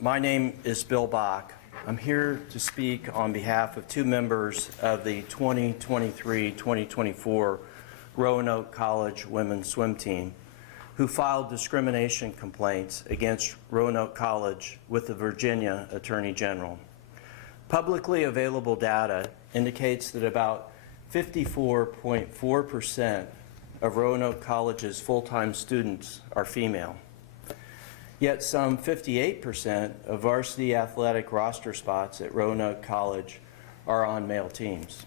My name is Bill Bach. I'm here to speak on behalf of two members of the 2023-2024 Roanoke College women's swim team who filed discrimination complaints against Roanoke College with the Virginia Attorney General. Publicly available data indicates that about 54.4% of Roanoke College's full-time students are female. Yet some 58% of varsity athletic roster spots at Roanoke College are on male teams.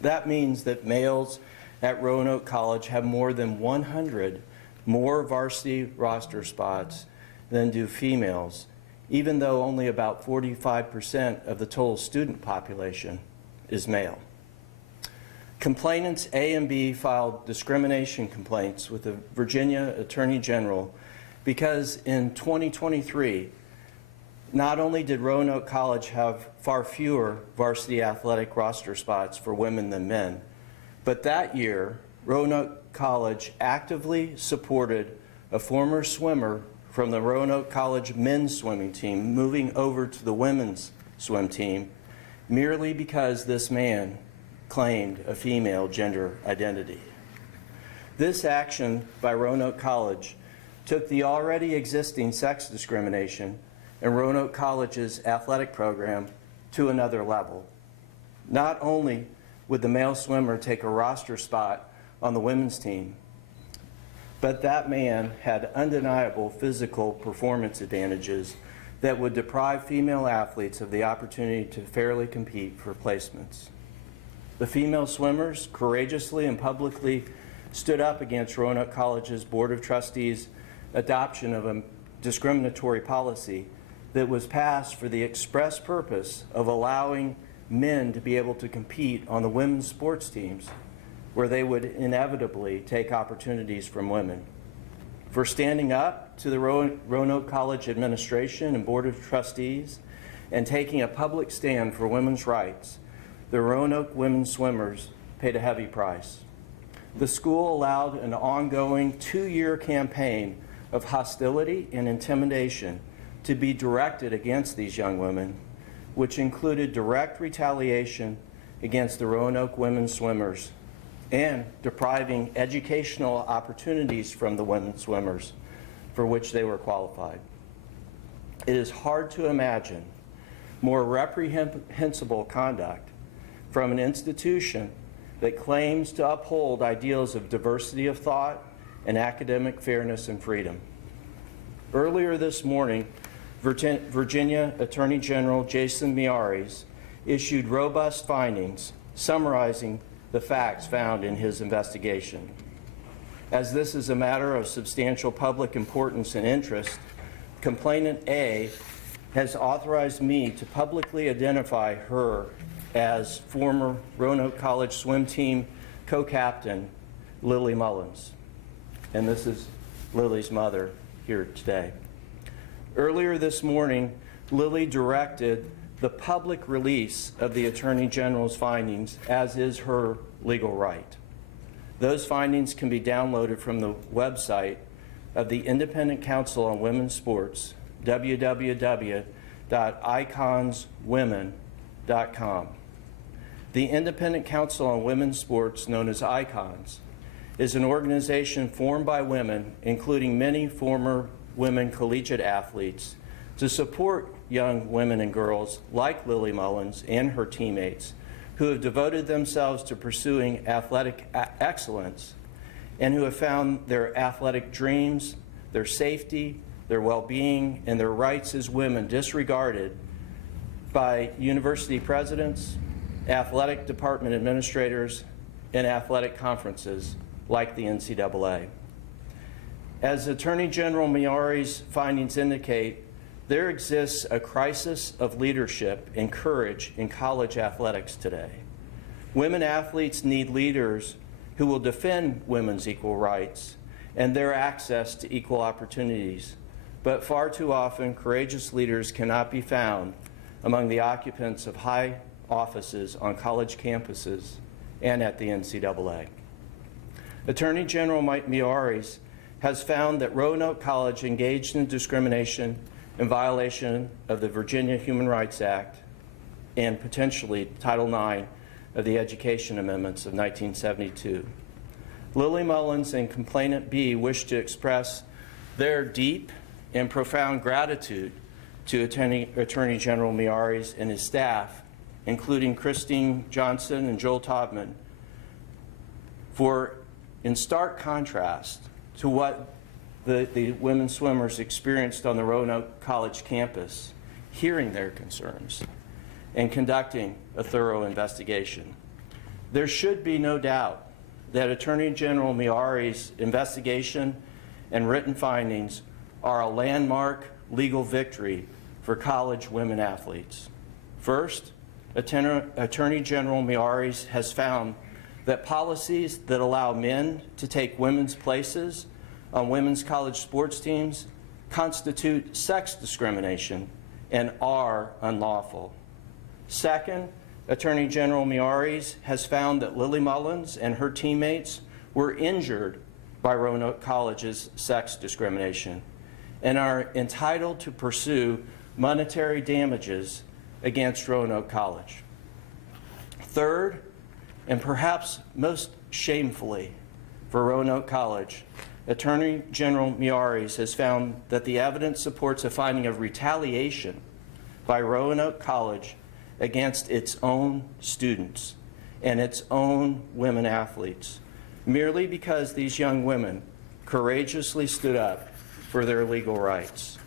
That means that males at Roanoke College have more than 100 more varsity roster spots than do females, even though only about 45% of the total student population is male. Complainants A and B filed discrimination complaints with the Virginia Attorney General because in 2023, not only did Roanoke College have far fewer varsity athletic roster spots for women than men, but that year, Roanoke College actively supported a former swimmer from the Roanoke College men's swimming team moving over to the women's swim team merely because this man claimed a female gender identity. This action by Roanoke College took the already existing sex discrimination in Roanoke College's athletic program to another level. Not only would the male swimmer take a roster spot on the women's team, but that man had undeniable physical performance advantages that would deprive female athletes of the opportunity to fairly compete for placements. The female swimmers courageously and publicly stood up against Roanoke College's Board of Trustees' adoption of a discriminatory policy that was passed for the express purpose of allowing men to be able to compete on the women's sports teams where they would inevitably take opportunities from women. For standing up to the Roanoke College administration and Board of Trustees and taking a public stand for women's rights, the Roanoke women swimmers paid a heavy price. The school allowed an ongoing 2-year campaign of hostility and intimidation to be directed against these young women, which included direct retaliation against the Roanoke women swimmers and depriving educational opportunities from the women swimmers for which they were qualified. It is hard to imagine more reprehensible conduct from an institution that claims to uphold ideals of diversity of thought and academic fairness and freedom. Earlier this morning, Virginia Attorney General Jason Miyares issued robust findings summarizing the facts found in his investigation. As this is a matter of substantial public importance and interest, complainant A has authorized me to publicly identify her as former Roanoke College swim team co-captain Lily Mullins. And this is Lily's mother here today. Earlier this morning, Lily directed the public release of the Attorney General's findings, as is her legal right. Those findings can be downloaded from the website of the Independent Council on Women's Sports, www.iconswomen.com. The Independent Council on Women's Sports, known as ICONS, is an organization formed by women, including many former women collegiate athletes, to support young women and girls like Lily Mullins and her teammates who have devoted themselves to pursuing athletic excellence and who have found their athletic dreams, their safety, their well-being, and their rights as women disregarded by university presidents, athletic department administrators, and athletic conferences like the NCAA. As Attorney General Miyares' findings indicate, there exists a crisis of leadership and courage in college athletics today. Women athletes need leaders who will defend women's equal rights and their access to equal opportunities, but far too often courageous leaders cannot be found among the occupants of high offices on college campuses and at the NCAA. Attorney General Miyares has found that Roanoke College engaged in discrimination in violation of the Virginia Human Rights Act and potentially Title IX of the Education Amendments of 1972. Lily Mullins and complainant B wish to express their deep and profound gratitude to Attorney General Miyares and his staff, including Christine Johnson and Joel Taubman, for, in stark contrast to what the women swimmers experienced on the Roanoke College campus, hearing their concerns and conducting a thorough investigation. There should be no doubt that Attorney General Miyares' investigation and written findings are a landmark legal victory for college women athletes. First, Attorney General Miyares has found that policies that allow men to take women's places on women's college sports teams constitute sex discrimination and are unlawful. Second, Attorney General Miyares has found that Lily Mullins and her teammates were injured by Roanoke College's sex discrimination and are entitled to pursue monetary damages against Roanoke College. Third, and perhaps most shamefully for Roanoke College, Attorney General Miyares has found that the evidence supports a finding of retaliation by Roanoke College against its own students and its own women athletes, merely because these young women courageously stood up for their legal rights.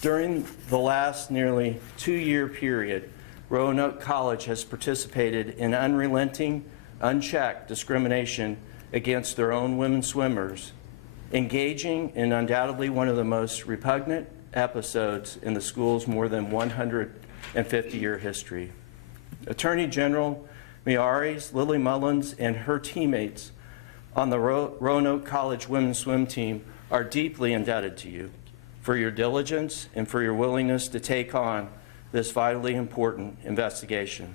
During the last nearly 2-year period, Roanoke College has participated in unrelenting, unchecked discrimination against their own women swimmers, engaging in undoubtedly one of the most repugnant episodes in the school's more than 150-year history. Attorney General Miyares, Lily Mullins, and her teammates on the Roanoke College women's swim team are deeply indebted to you for your diligence and for your willingness to take on this vitally important investigation.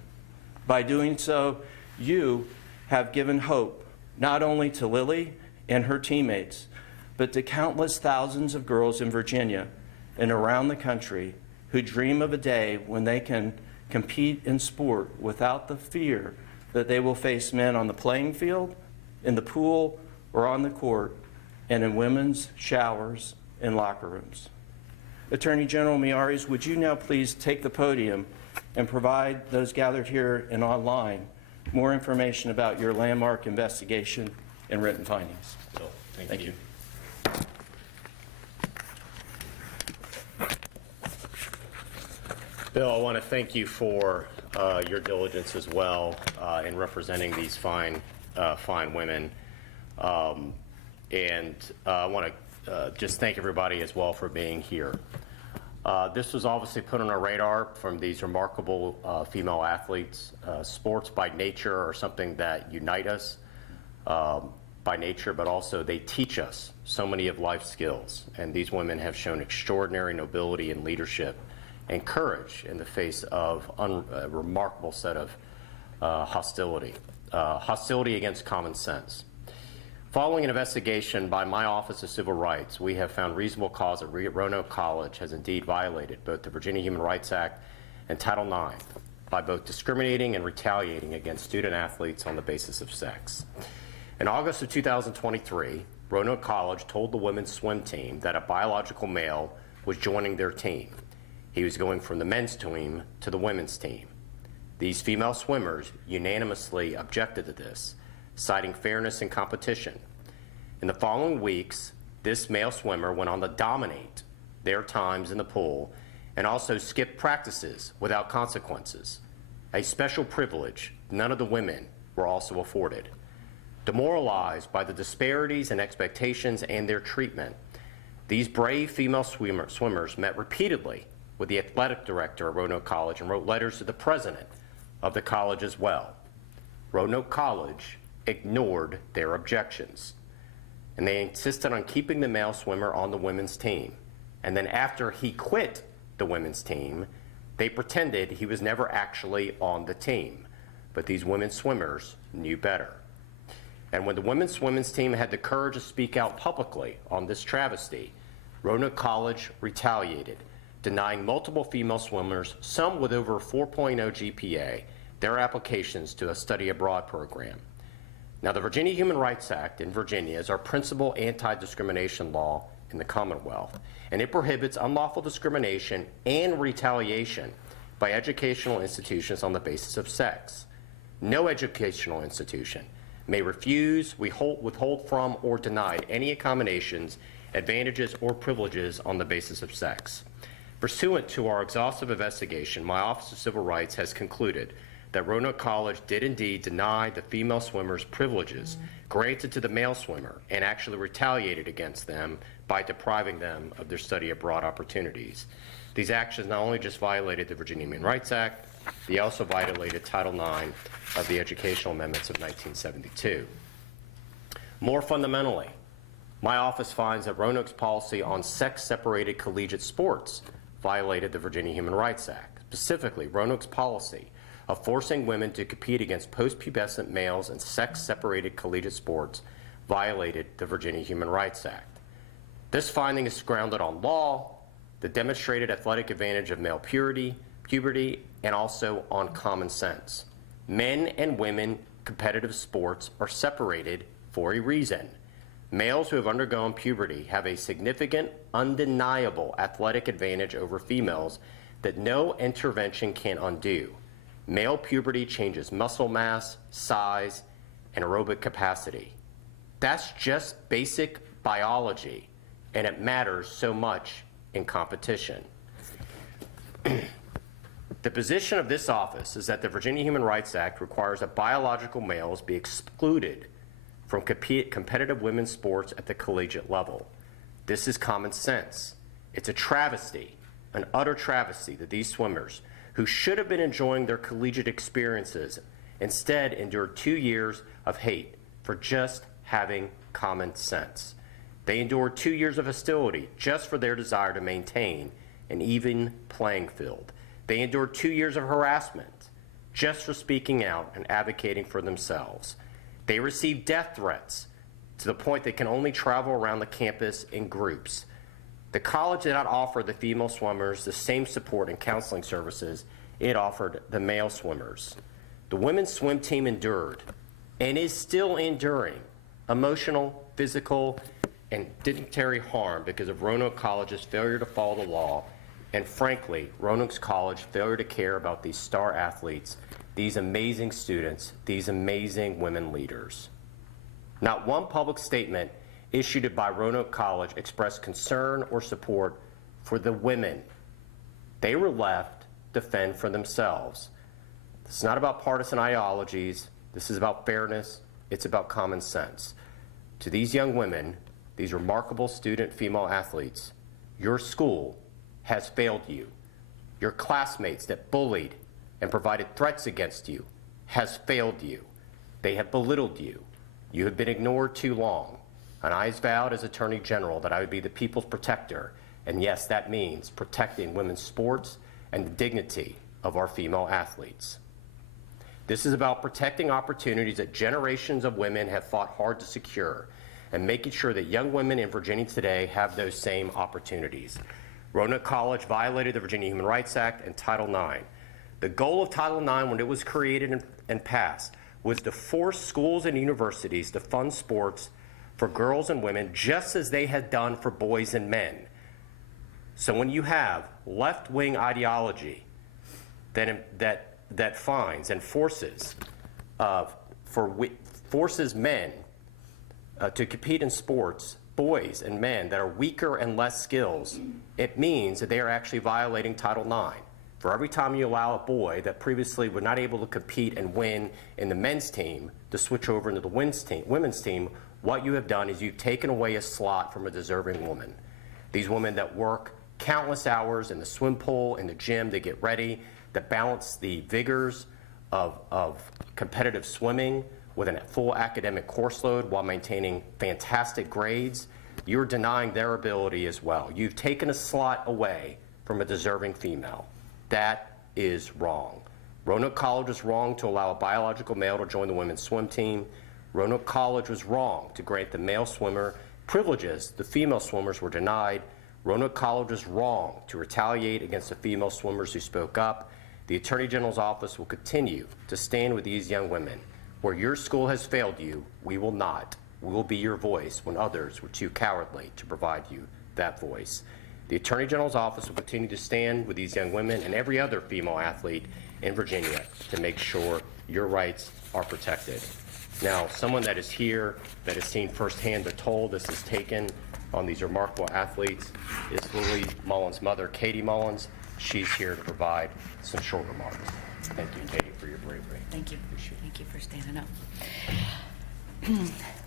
By doing so, you have given hope not only to Lily and her teammates, but to countless thousands of girls in Virginia and around the country who dream of a day when they can compete in sport without the fear that they will face men on the playing field, in the pool, or on the court, and in women's showers and locker rooms. Attorney General Miyares, would you now please take the podium and provide those gathered here and online more information about your landmark investigation and written findings? Bill, thank you. Bill, I want to thank you for your diligence as well in representing these fine women. And I want to just thank everybody as well for being here. This was obviously put on our radar from these remarkable female athletes. Sports by nature are something that unite us by nature, but also they teach us so many of life skills. And these women have shown extraordinary nobility and leadership and courage in the face of a remarkable set of hostility against common sense. Following an investigation by my Office of Civil Rights, we have found reasonable cause that Roanoke College has indeed violated both the Virginia Human Rights Act and Title IX by both discriminating and retaliating against student athletes on the basis of sex. In August of 2023, Roanoke College told the women's swim team that a biological male was joining their team. He was going from the men's team to the women's team. These female swimmers unanimously objected to this, citing fairness in competition. In the following weeks, this male swimmer went on to dominate their times in the pool and also skip practices without consequences, a special privilege none of the women were also afforded. Demoralized by the disparities in expectations and their treatment, these brave female swimmers met repeatedly with the athletic director of Roanoke College and wrote letters to the president of the college as well. Roanoke College ignored their objections, and they insisted on keeping the male swimmer on the women's team. And then after he quit the women's team, they pretended he was never actually on the team. But these women swimmers knew better. And when the women's team had the courage to speak out publicly on this travesty, Roanoke College retaliated, denying multiple female swimmers, some with over 4.0 GPA, their applications to a study abroad program. Now, the Virginia Human Rights Act in Virginia is our principal anti-discrimination law in the Commonwealth, and it prohibits unlawful discrimination and retaliation by educational institutions on the basis of sex. No educational institution may refuse, withhold from, or deny any accommodations, advantages, or privileges on the basis of sex. Pursuant to our exhaustive investigation, my Office of Civil Rights has concluded that Roanoke College did indeed deny the female swimmers privileges granted to the male swimmer and actually retaliated against them by depriving them of their study abroad opportunities. These actions not only just violated the Virginia Human Rights Act, they also violated Title IX of the Educational Amendments of 1972. More fundamentally, my office finds that Roanoke's policy on sex-separated collegiate sports violated the Virginia Human Rights Act, specifically Roanoke's policy of forcing women to compete against post-pubescent males in sex-separated collegiate sports violated the Virginia Human Rights Act. This finding is grounded on law, the demonstrated athletic advantage of male puberty, and also on common sense. Men and women competitive sports are separated for a reason. Males who have undergone puberty have a significant, undeniable athletic advantage over females that no intervention can undo. Male puberty changes muscle mass, size, and aerobic capacity. That's just basic biology, and it matters so much in competition. The position of this office is that the Virginia Human Rights Act requires that biological males be excluded from competitive women's sports at the collegiate level. This is common sense. It's a travesty, an utter travesty, that these swimmers, who should have been enjoying their collegiate experiences, instead endured 2 years of hate for just having common sense. They endured 2 years of hostility just for their desire to maintain an even playing field. They endured 2 years of harassment just for speaking out and advocating for themselves. They received death threats to the point they can only travel around the campus in groups. The college did not offer the female swimmers the same support and counseling services it offered the male swimmers. The women's swim team endured, and is still enduring, emotional, physical, and dignitary harm because of Roanoke College's failure to follow the law, and frankly, Roanoke College's failure to care about these star athletes, these amazing students, these amazing women leaders. Not one public statement issued by Roanoke College expressed concern or support for the women. They were left to fend for themselves. This is not about partisan ideologies. This is about fairness. It's about common sense. To these young women, these remarkable student female athletes, your school has failed you. Your classmates that bullied and provided threats against you has failed you. They have belittled you. You have been ignored too long. And I vowed as Attorney General that I would be the people's protector. And yes, that means protecting women's sports and the dignity of our female athletes. This is about protecting opportunities that generations of women have fought hard to secure and making sure that young women in Virginia today have those same opportunities. Roanoke College violated the Virginia Human Rights Act and Title IX. The goal of Title IX when it was created and passed was to force schools and universities to fund sports for girls and women just as they had done for boys and men. So when you have left-wing ideology that finds and forces men to compete in sports, boys and men that are weaker and less skills, it means that they are actually violating Title IX. For every time you allow a boy that previously was not able to compete and win in the men's team to switch over into the women's team, what you have done is you've taken away a slot from a deserving woman. These women that work countless hours in the swim pool, in the gym, to get ready, that balance the vigors of competitive swimming with a full academic course load while maintaining fantastic grades, you're denying their ability as well. You've taken a slot away from a deserving female. That is wrong. Roanoke College was wrong to allow a biological male to join the women's swim team. Roanoke College was wrong to grant the male swimmer privileges the female swimmers were denied. Roanoke College was wrong to retaliate against the female swimmers who spoke up. The Attorney General's office will continue to stand with these young women. Where your school has failed you, we will not. We will be your voice when others were too cowardly to provide you that voice. The Attorney General's office will continue to stand with these young women and every other female athlete in Virginia to make sure your rights are protected. Now, someone that is here that has seen firsthand the toll this has taken on these remarkable athletes is Lily Mullins' mother, Katie Mullins. She's here to provide some short remarks. Thank you, Katie, for your bravery. Thank you. Thank you for standing up.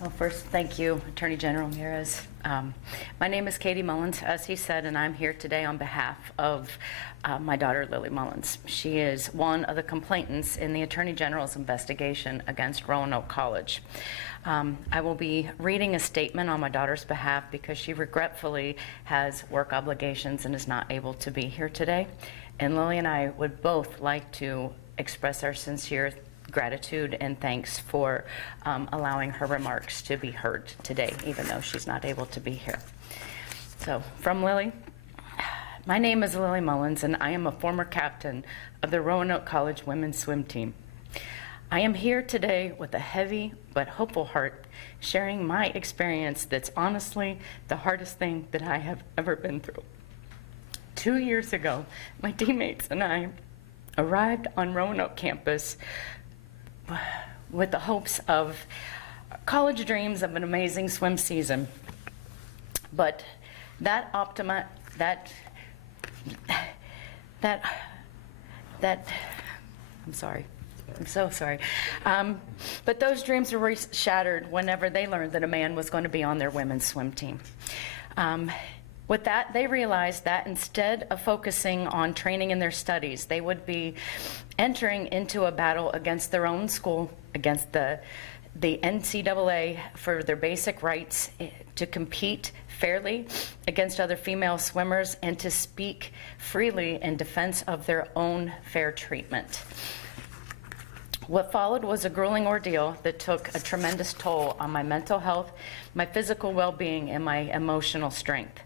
Well, first, thank you, Attorney General Miyares. My name is Katie Mullins, as he said, and I'm here today on behalf of my daughter, Lily Mullins. She is one of the complainants in the Attorney General's investigation against Roanoke College. I will be reading a statement on my daughter's behalf because she regretfully has work obligations and is not able to be here today. And Lily and I would both like to express our sincere gratitude and thanks for allowing her remarks to be heard today, even though she's not able to be here. So, from Lily, my name is Lily Mullins, and I am a former captain of the Roanoke College women's swim team. I am here today with a heavy but hopeful heart, sharing my experience that's honestly the hardest thing that I have ever been through. 2 years ago, my teammates and I arrived on Roanoke campus with the hopes of college dreams of an amazing swim season. But I'm sorry. I'm so sorry. But those dreams were shattered whenever they learned that a man was going to be on their women's swim team. With that, they realized that instead of focusing on training in their studies, they would be entering into a battle against their own school, against the NCAA for their basic rights to compete fairly against other female swimmers and to speak freely in defense of their own fair treatment. What followed was a grueling ordeal that took a tremendous toll on my mental health, my physical well-being, and my emotional strength.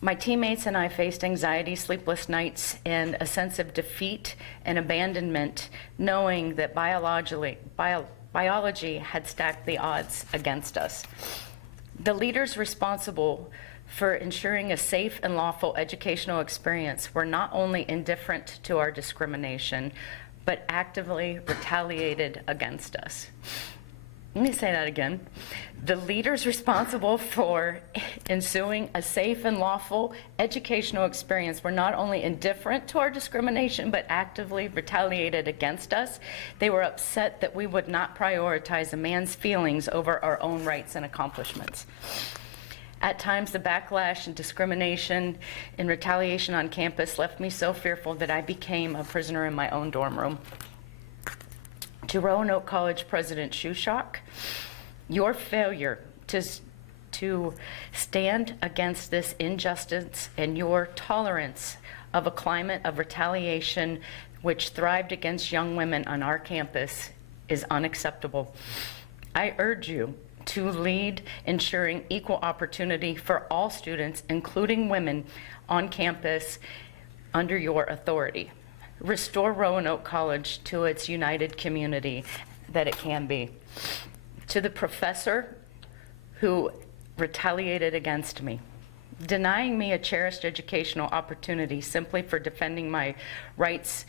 My teammates and I faced anxiety, sleepless nights, and a sense of defeat and abandonment, knowing that biology had stacked the odds against us. The leaders responsible for ensuring a safe and lawful educational experience were not only indifferent to our discrimination, but actively retaliated against us. Let me say that again. The leaders responsible for ensuing a safe and lawful educational experience were not only indifferent to our discrimination, but actively retaliated against us. They were upset that we would not prioritize a man's feelings over our own rights and accomplishments. At times, the backlash and discrimination and retaliation on campus left me so fearful that I became a prisoner in my own dorm room. To Roanoke College President Shushock, your failure to stand against this injustice and your tolerance of a climate of retaliation which thrived against young women on our campus is unacceptable. I urge you to lead ensuring equal opportunity for all students, including women, on campus under your authority. Restore Roanoke College to its united community that it can be. To the professor who retaliated against me, denying me a cherished educational opportunity simply for defending my rights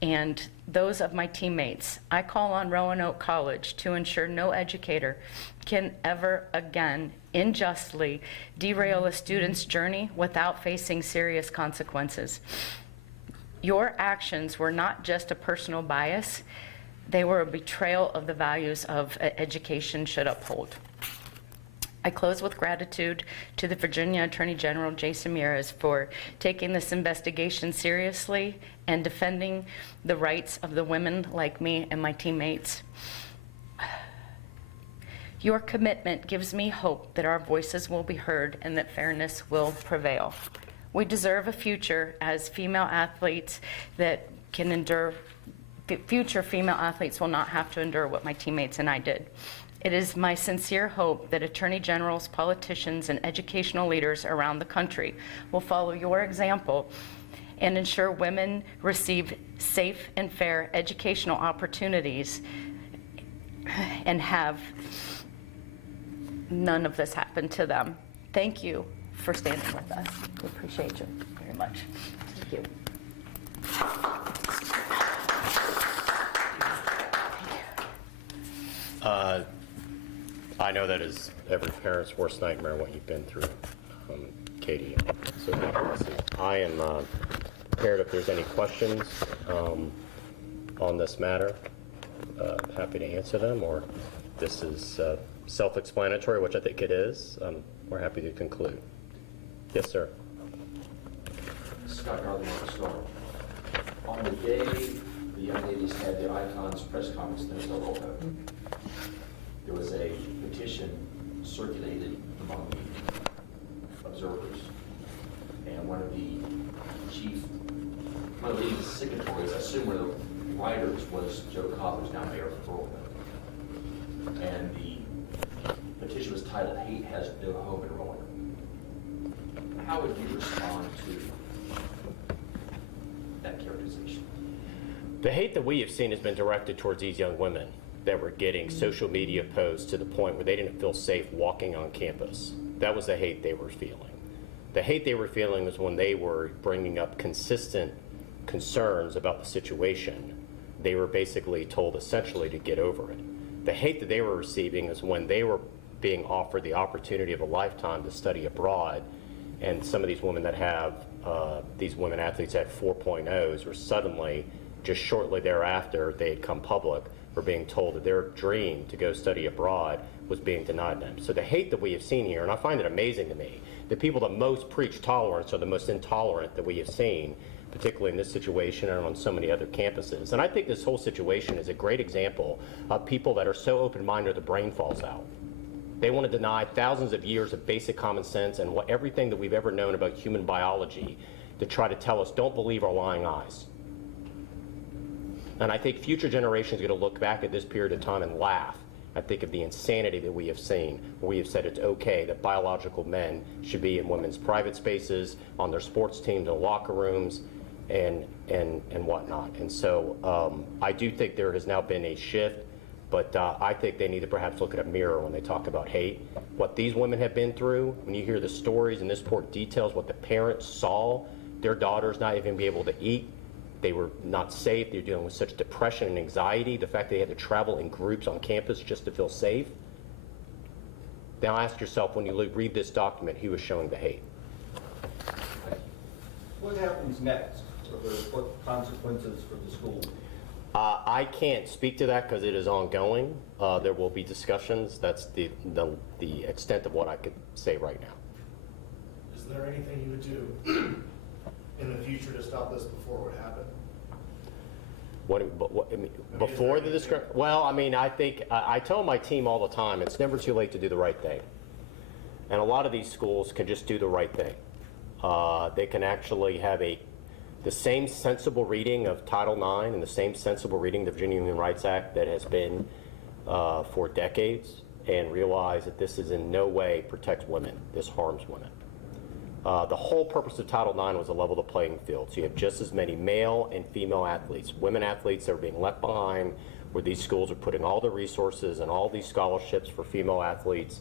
and those of my teammates, I call on Roanoke College to ensure no educator can ever again unjustly derail a student's journey without facing serious consequences. Your actions were not just a personal bias, they were a betrayal of the values of education should uphold. I close with gratitude to the Virginia Attorney General Jason Miyares for taking this investigation seriously and defending the rights of the women like me and my teammates. Your commitment gives me hope that our voices will be heard and that fairness will prevail. We deserve a future as female athletes that can endure. Future female athletes will not have to endure what my teammates and I did. It is my sincere hope that attorney generals, politicians, and educational leaders around the country will follow your example and ensure women receive safe and fair educational opportunities and have none of this happen to them. Thank you for standing with us. We appreciate you very much. Thank you. I know that is every parent's worst nightmare what you've been through, Katie. So God bless you. I am prepared if there's any questions on this matter. Happy to answer them, or this is self-explanatory, which I think it is. We're happy to conclude. Yes, sir. Scott Garland, Star. On the day the young ladies had their icons press conference in Minnesota, there was a petition circulated among the observers, and one of the leading signatories, I assume one of the writers, was Joe Cobb, who's now mayor of Roanoke. And the petition was titled "Hate Has No Home in Roanoke." How would you respond to that characterization? The hate that we have seen has been directed towards these young women that were getting social media posts to the point where they didn't feel safe walking on campus. That was the hate they were feeling. The hate they were feeling was when they were bringing up consistent concerns about the situation. They were basically told essentially to get over it. The hate that they were receiving is when they were being offered the opportunity of a lifetime to study abroad, and some of these women that have, these women athletes at 4.0s were suddenly, just shortly thereafter they had come public, were being told that their dream to go study abroad was being denied them. So the hate that we have seen here, and I find it amazing to me, the people that most preach tolerance are the most intolerant that we have seen, particularly in this situation and on so many other campuses. And I think this whole situation is a great example of people that are so open-minded the brain falls out. They want to deny thousands of years of basic common sense and everything that we've ever known about human biology to try to tell us, don't believe our lying eyes. And I think future generations are going to look back at this period of time and laugh. I think of the insanity that we have seen, where we have said it's okay that biological men should be in women's private spaces, on their sports teams, in locker rooms, and whatnot. And so I do think there has now been a shift, but I think they need to perhaps look at a mirror when they talk about hate. What these women have been through, when you hear the stories and this report details what the parents saw, their daughters not even be able to eat. They were not safe. They were dealing with such depression and anxiety. The fact they had to travel in groups on campus just to feel safe. Now ask yourself, when you read this document, who is showing the hate? What happens next? What consequences for the school? I can't speak to that because it is ongoing. There will be discussions. That's the extent of what I could say right now. Is there anything you would do in the future to stop this before it would happen? Before the discussion? Well, I mean, I think, I tell my team all the time, it's never too late to do the right thing. And a lot of these schools can just do the right thing. They can actually have the same sensible reading of Title IX and the same sensible reading of the Virginia Human Rights Act that has been for decades, and realize that this is in no way protects women. This harms women. The whole purpose of Title IX was to level the playing field. So you have just as many male and female athletes, women athletes that are being left behind, where these schools are putting all the resources and all these scholarships for female athletes.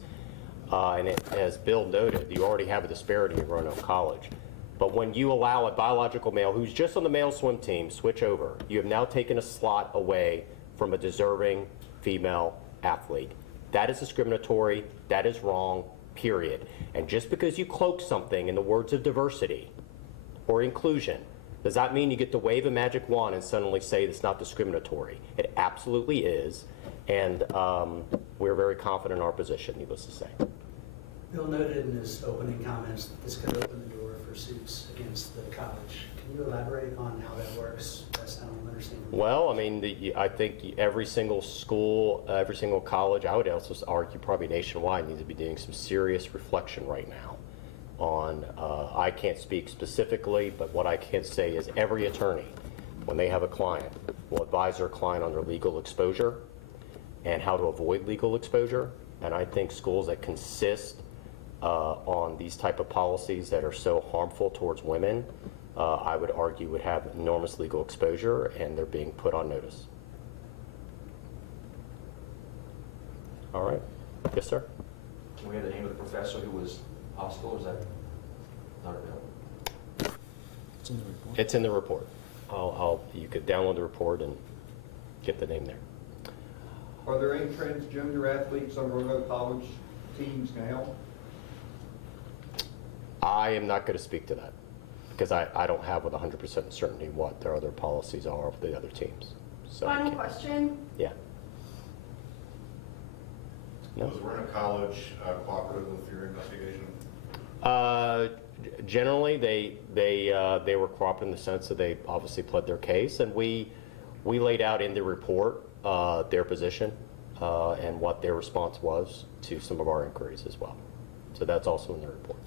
And as Bill noted, you already have a disparity at Roanoke College. But when you allow a biological male who's just on the male swim team switch over, you have now taken a slot away from a deserving female athlete. That is discriminatory. That is wrong. Period. And just because you cloak something in the words of diversity or inclusion, does that mean you get to wave a magic wand and suddenly say it's not discriminatory? It absolutely is, and we're very confident in our position, needless to say. Bill noted in his opening comments that this could open the door for suits against the college. Can you elaborate on how that works? That's how I'm understanding. Well, I mean, I think every single school, every single college, I would also argue probably nationwide, needs to be doing some serious reflection right now on, I can't speak specifically, but what I can say is every attorney, when they have a client, will advise their client on their legal exposure and how to avoid legal exposure. And I think schools that consist on these type of policies that are so harmful towards women, I would argue would have enormous legal exposure, and they're being put on notice. All right. Yes, sir. Can we have the name of the professor who was hostile? Is that not available? It's in the report. You could download the report and get the name there. Are there any transgender athletes on Roanoke College teams now? I am not going to speak to that because I don't have with 100% certainty what their other policies are of the other teams. So I Final can't- question. Yeah. No. Was Roanoke College cooperative with your investigation? Generally, they were cooperative in the sense that they obviously pled their case, and we laid out in the report their position and what their response was to some of our inquiries as well. So that's also in the report.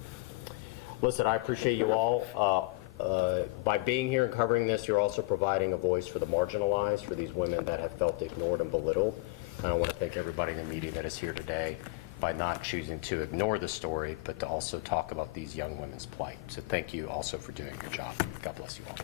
Listen, I appreciate you all. By being here and covering this, you're also providing a voice for the marginalized, for these women that have felt ignored and belittled. And I want to thank everybody in the media that is here today by not choosing to ignore the story, but to also talk about these young women's plight. So thank you also for doing your job. God bless you all.